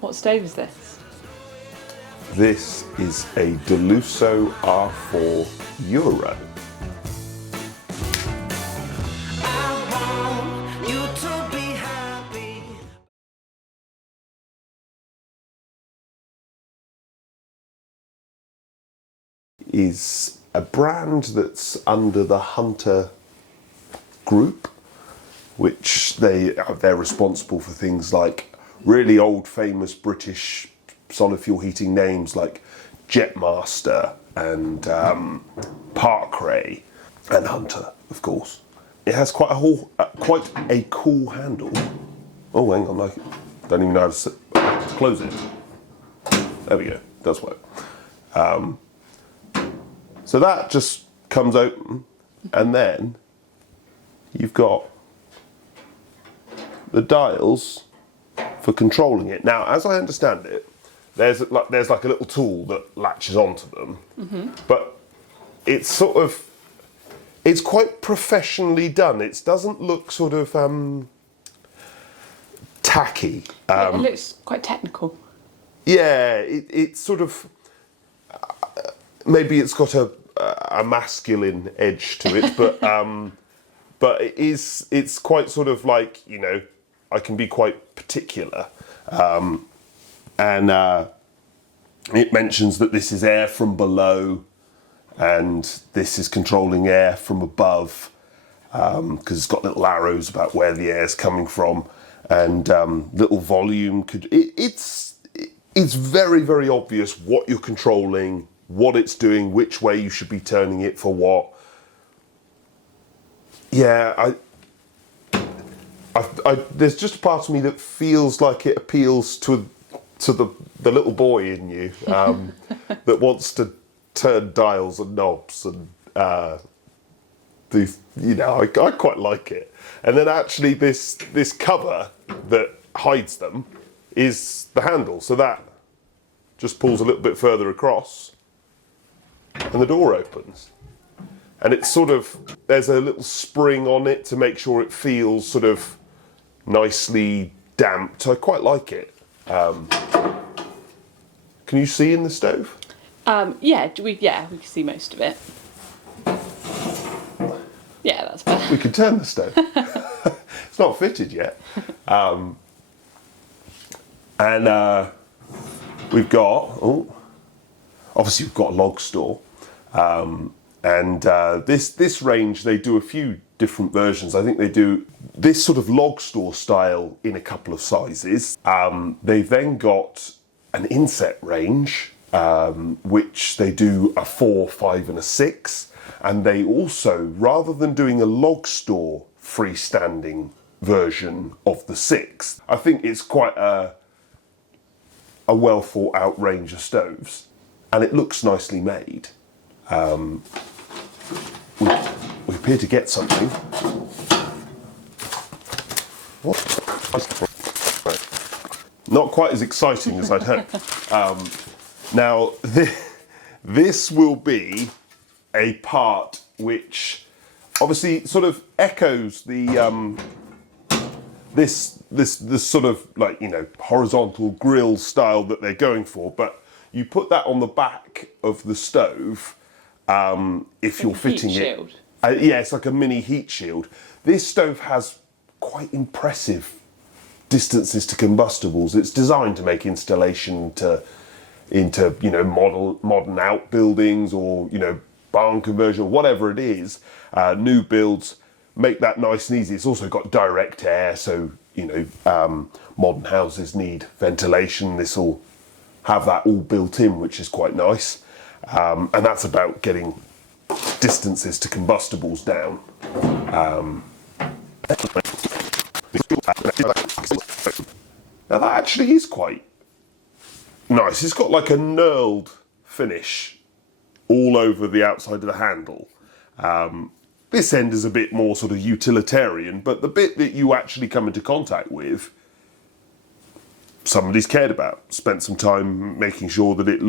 What stove is this? This is a Lusso R4 Euro. Is a brand that's under the Hunter group, which they're responsible for things like really old famous British solid fuel heating names like Jetmaster and Parkray and Hunter, of course. It has quite a cool handle. Oh, hang on, I don't even know how to close it. There we go, it does work. So that just comes open, and then you've got the dials for controlling it. Now, as I understand it, there's like a little tool that latches onto them, but it's it's quite professionally done. It doesn't look sort of tacky. It looks quite technical. Yeah, it's sort of maybe it's got a masculine edge to it, but it's quite sort of like, you know, I can be quite particular, and it mentions that this is air from below and this is controlling air from above, because it's got little arrows about where the air is coming from, and little volume it's very, very obvious what you're controlling, what it's doing, which way you should be turning it for what. Yeah, there's just a part of me that feels like it appeals to the little boy in you that wants to turn dials and knobs and you know, I quite like it. And then actually this cover that hides them is the handle, so that just pulls a little bit further across and the door opens. And it's sort of, there's a little spring on it to make sure it feels sort of nicely damped. I quite like it. Can you see in the stove? Yeah, we can see most of it. Yeah, that's better. We can turn the stove. It's not fitted yet. And we've got, obviously we've got a log store. And this range, they do a few different versions. I think they do this sort of log store style in a couple of sizes. They've then got an inset range, which they do a 4, 5 and a 6. And they also, rather than doing a log store freestanding version of the 6, I think it's quite a well thought out range of stoves. And it looks nicely made. We appear to get something. Not quite as exciting as I'd hoped. Now, this will be a part which obviously sort of echoes the this sort of, like, you know, horizontal grill style that they're going for, but you put that on the back of the stove if you're fitting it. Shield. Yeah, it's like a mini heat shield. This stove has quite impressive distances to combustibles. It's designed to make installation into, you know, modern outbuildings or, you know, barn conversion or whatever it is. New builds make that nice and easy. It's also got direct air, so, you know, modern houses need ventilation. This will have that all built in, which is quite nice. And that's about getting distances to combustibles down. Now that actually is quite nice. It's got like a knurled finish all over the outside of the handle. This end is a bit more sort of utilitarian, but the bit that you actually come into contact with, somebody's cared about, spent some time making sure that it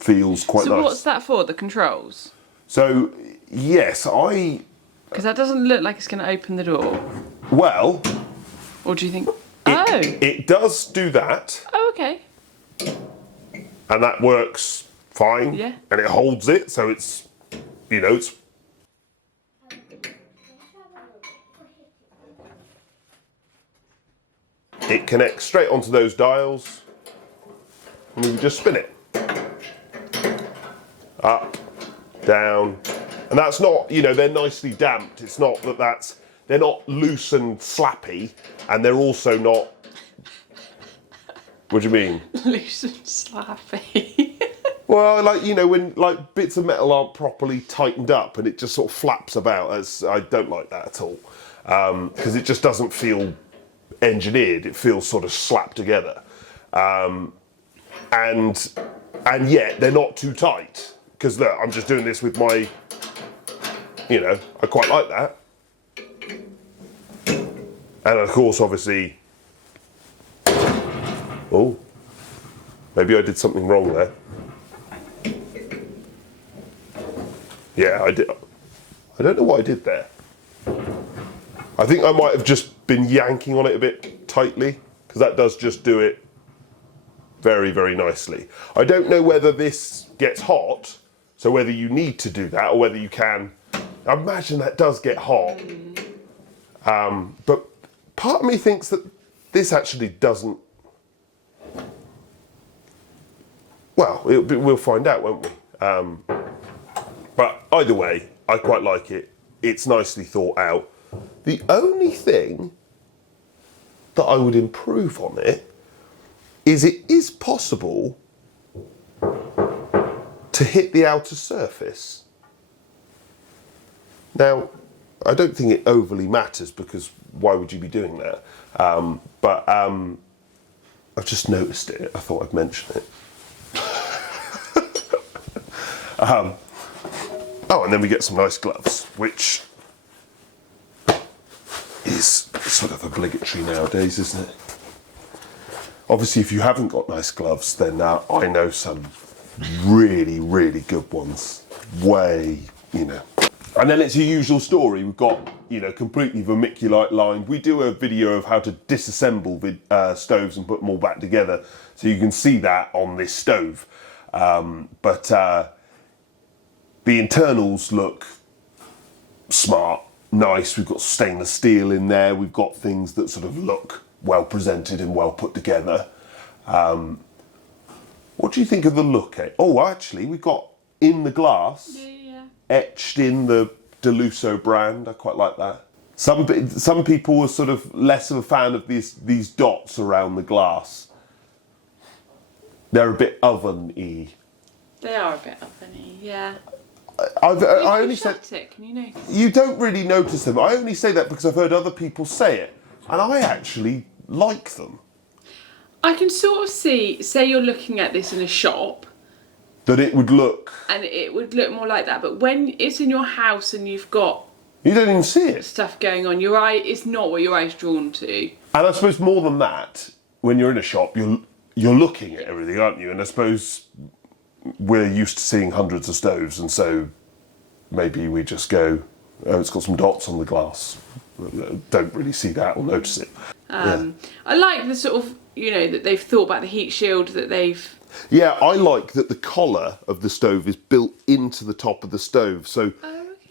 feels quite nice. So what's that for, the controls? So, yes, Because that doesn't look like it's going to open the door. Well... Or do you think... It Oh. It does do that, Oh, okay. and that works fine. Yeah. And it holds it, so it's, you know, it's. It connects straight onto those dials, and you just spin it. Up, down, and that's not, you know, they're nicely damped. It's not that they're not loose and slappy, and they're also not. What do you mean? Loose and slappy. Well, like, you know, when like bits of metal aren't properly tightened up and it just sort of flaps about. I don't like that at all, because it just doesn't feel engineered. It feels sort of slapped together, and yet they're not too tight. Because look, I'm just doing this with my, you know, I quite like that. And of course, obviously, oh, maybe I did something wrong there. Yeah, I did. I don't know what I did there. I think I might have just been yanking on it a bit tightly, because that does just do it very, very nicely. I don't know whether this gets hot, so whether you need to do that or whether you can. I imagine that does get hot. But part of me thinks that this actually doesn't. Well, we'll find out, won't we? But either way, I quite like it. It's nicely thought out. The only thing that I would improve on it is possible to hit the outer surface. Now, I don't think it overly matters, because why would you be doing that? But I've just noticed it. I thought I'd mention it. Oh, and then we get some nice gloves, which is sort of obligatory nowadays, isn't it? Obviously, if you haven't got nice gloves, then I know some really, really good ones. Way, you know. And then it's your usual story. We've got, you know, completely vermiculite lined. We do a video of how to disassemble stoves and put them all back together, so you can see that on this stove. But the internals look smart, nice. We've got stainless steel in there. We've got things that sort of look well presented and well put together. What do you think of the look? Oh, actually, we've got in the glass, etched in the Lusso brand. I quite like that. Some people are sort of less of a fan of these dots around the glass. They're a bit oven-y. They are a bit oven-y, yeah. I only said it. Can you notice? You don't really notice them. I only say that because I've heard other people say it, and I actually like them. I can sort of see, say you're looking at this in a shop, That it would look. and it would look more like that. But when it's in your house and you've got You don't even see it. stuff going on, your eye is not what your eye's drawn to. And I suppose more than that, when you're in a shop, you're looking at everything, aren't you? And I suppose we're used to seeing hundreds of stoves, and so maybe we just go, oh, it's got some dots on the glass. Don't really see that or notice it. I like the sort of, you know, that they've thought about the heat shield, that they've... Yeah, I like that the collar of the stove is built into the top of the stove, so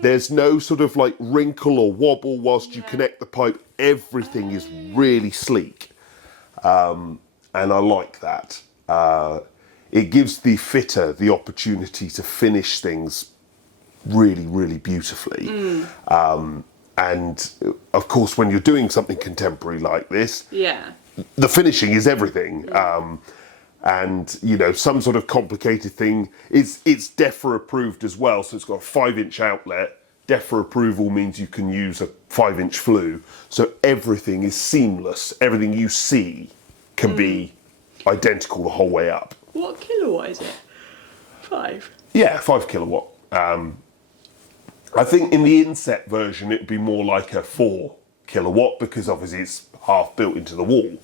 there's no sort of like wrinkle or wobble whilst you connect the pipe. Everything is really sleek, and I like that. It gives the fitter the opportunity to finish things really, really beautifully. And of course, when you're doing something contemporary like this, the finishing is everything. And you know, some sort of complicated thing, it's DEFRA approved as well, so it's got a 5-inch outlet. DEFRA approval means you can use a 5-inch flue, so everything is seamless. Everything you see can be identical the whole way up. What kilowatt is it? 5? Yeah, 5 kilowatt. I think in the inset version it'd be more like a 4 kilowatt, because obviously it's half built into the wall.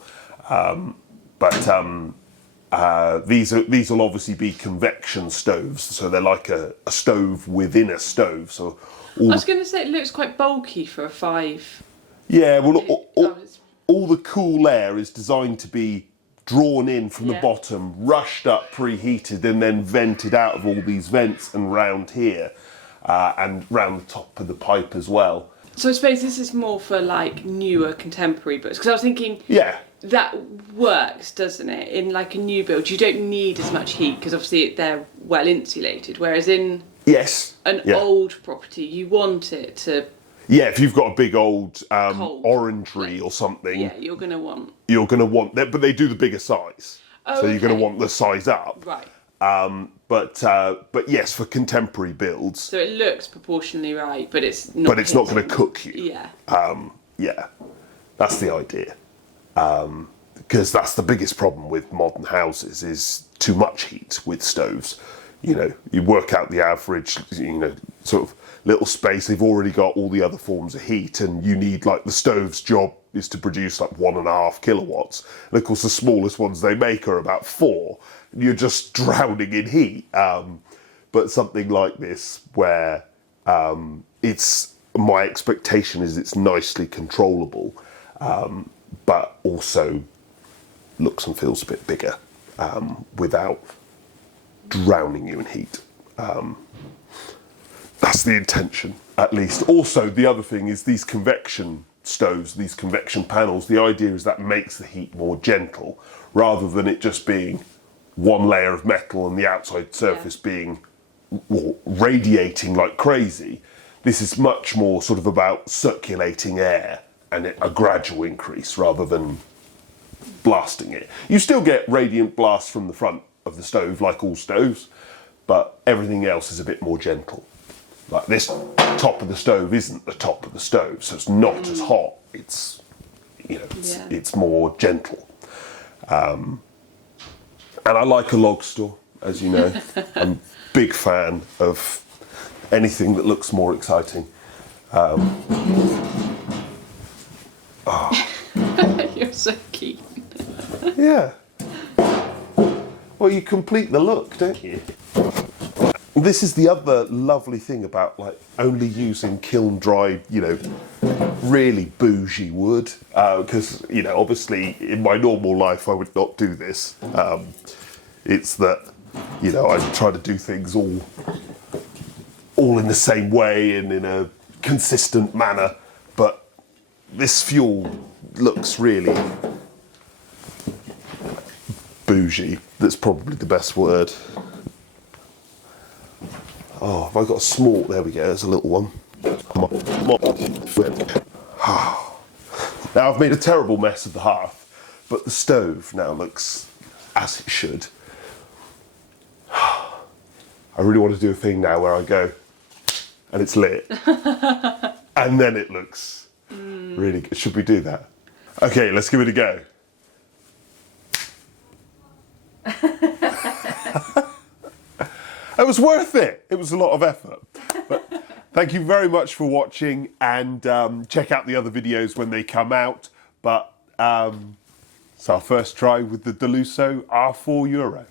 These will obviously be convection stoves, so they're like a stove within a stove. So I was going to say it looks quite bulky for a 5. yeah, well, all all the cool air is designed to be drawn in from the bottom, rushed up, preheated, and then vented out of all these vents and round here, and round the top of the pipe as well. So I suppose this is more for like newer contemporary boats, because I was thinking that works, doesn't it? In like a new build, you don't need as much heat because obviously they're well insulated, whereas in an old property, you want it to. Yeah, if you've got a big old orangery or something, you're gonna want that, but they do the bigger size, so you're gonna want the size up, right? But yes, for contemporary builds, so it looks proportionally right, but it's not. But it's not going to cook you. Yeah. That's the idea, because that's the biggest problem with modern houses is too much heat with stoves. You know, you work out the average, sort of little space. They've already got all the other forms of heat, and you need, like, the stove's job is to produce like 1.5 kilowatts. And of course, the smallest ones they make are about 4. You're just drowning in heat. But something like this, where my expectation is it's nicely controllable, but also looks and feels a bit bigger, without drowning you in heat. That's the intention, at least. Also, the other thing is these convection stoves, these convection panels, the idea is that makes the heat more gentle, rather than it just being one layer of metal and the outside surface being radiating like crazy. This is much more sort of about circulating air and a gradual increase rather than blasting it. You still get radiant blasts from the front of the stove, like all stoves, but everything else is a bit more gentle. Like this top of the stove isn't the top of the stove, so it's not as hot. It's, it's more gentle. And I like a log store, as you know. I'm a big fan of anything that looks more exciting. You're so keen. Yeah. Well, you complete the look, don't you? This is the other lovely thing about, like, only using kiln-dried, really bougie wood. Because, obviously in my normal life I would not do this. It's that, I try to do things all in the same way and in a consistent manner. But this fuel looks really bougie. That's probably the best word. Oh, have I got a small? There we go, there's a little one. Now I've made a terrible mess of the hearth, but the stove now looks as it should. I really want to do a thing now where I go and it's lit. And then it looks really good. Should we do that? Okay, let's give it a go. It was worth it. It was a lot of effort. But thank you very much for watching, and check out the other videos when they come out. But it's our first try with the Lusso R4 Euro.